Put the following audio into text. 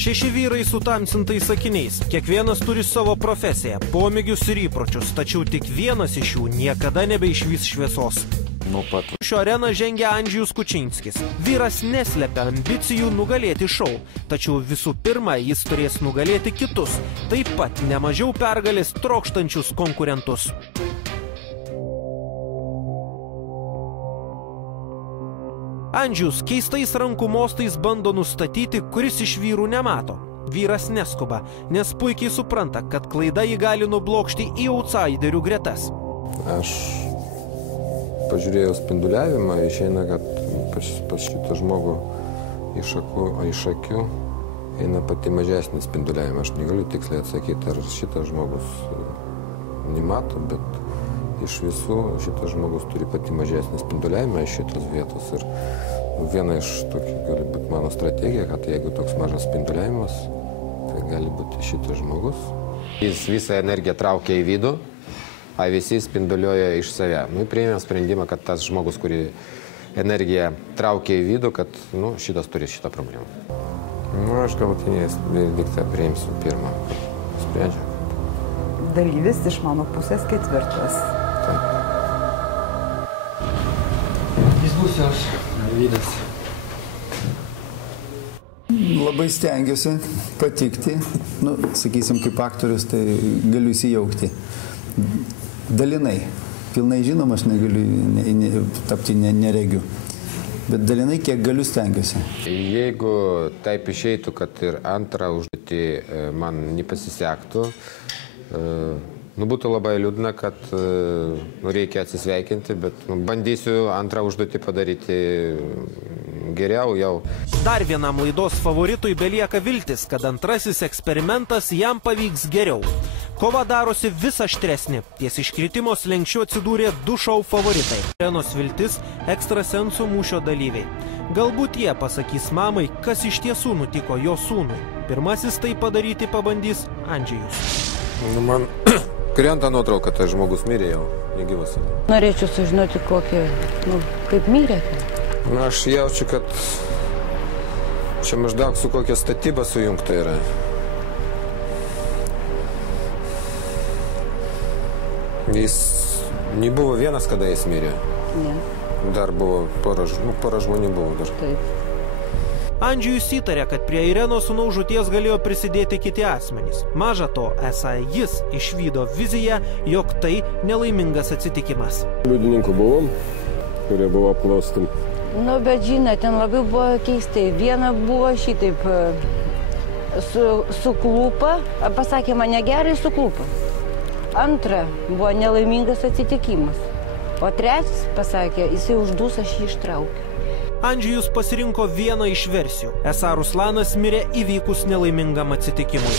6 vyrai su tamsintais akiniais. Kiekvienas turi savo profesiją, pomėgius ir įpročius, tačiau tik vienas iš jų niekada nebeišvys šviesos. Šio areną žengia Andžejus Kučinskis. Vyras neslepia ambicijų nugalėti šou, tačiau visų pirma jis turės nugalėti kitus, taip pat nemažiau pergalės trokštančius konkurentus. Andžejus keistais rankų mostais bando nustatyti, kuris iš vyrų nemato. Vyras neskuba, nes puikiai supranta, kad klaida jį gali nublokšti į outsiderių gretas. Aš pažiūrėjau spinduliavimą, išeina, kad pas šitą žmogų iš akių eina pati mažesnė spinduliavimą. Aš negaliu tiksliai atsakyti, ar šitas žmogus nemato, bet iš visų šitas žmogus turi pati mažesnį spinduliavimą iš šitos vietos. Ir viena iš tokių gali būti mano strategija, kad jeigu toks mažas spinduliavimas, tai gali būti šitas žmogus. Jis visą energiją traukia į vidų, o visi spinduliuoja iš save. Priėmėm sprendimą, kad tas žmogus, kurį energiją traukia į vidų, kad šitas turi šitą problemą. Aš galutinį verdiktą priimsiu pirmą. Sprendžiu. Dalyvis iš mano pusės 4. Jis būsios, Vydas. Labai stengiuosi patikti. Sakysim, kaip aktorius, tai galiu įsijaukti. Dalinai. Pilnai žinoma, aš negaliu tapti neregiu. Bet dalinai, kiek galiu, stengiuosi. Jeigu taip išeitų, kad ir antrą užduotį man nepasisektų, būtų labai liūdna, kad reikia atsisveikinti, bet bandysiu antrą užduotį padaryti geriau jau. Dar vienam laidos favoritui belieka viltis, kad antrasis eksperimentas jam pavyks geriau. Kova darosi vis aštresnė. Ties iškritimo slenksčiu atsidūrė 2 šou favoritai. Arenos viltis - ekstrasensų mūšio dalyviai. Galbūt jie pasakys mamai, kas iš tiesų nutiko jo sūnui. Pirmasis tai padaryti pabandys Andžejus. Man krenta nuotrauka, tai žmogus mirė jau, negyvas. Norėčiau sužinoti, kaip mirėte. Aš jaučiu, kad čia maždaug su kokia statyba sujungta yra. Jis nebuvo vienas, kada jis mirė. Ne. Dar buvo pora žmonių buvo dar. Taip. Andžejus įtarė, kad prie Irenos sūnaus žūties galėjo prisidėti kiti asmenys. Maža to, esą jis išvydo viziją, jog tai nelaimingas atsitikimas. Liudininkų buvom, kurie buvo apklausti. Bet žinai, ten labai buvo keistai. Viena buvo šitaip suklupa, pasakė mane gerai, suklupa. Antra buvo nelaimingas atsitikimas. O trečias pasakė, jisai uždus, aš jį ištraukiu. Andžejus pasirinko vieną iš versijų. Esą Ruslanas mirė įvykus nelaimingam atsitikimui.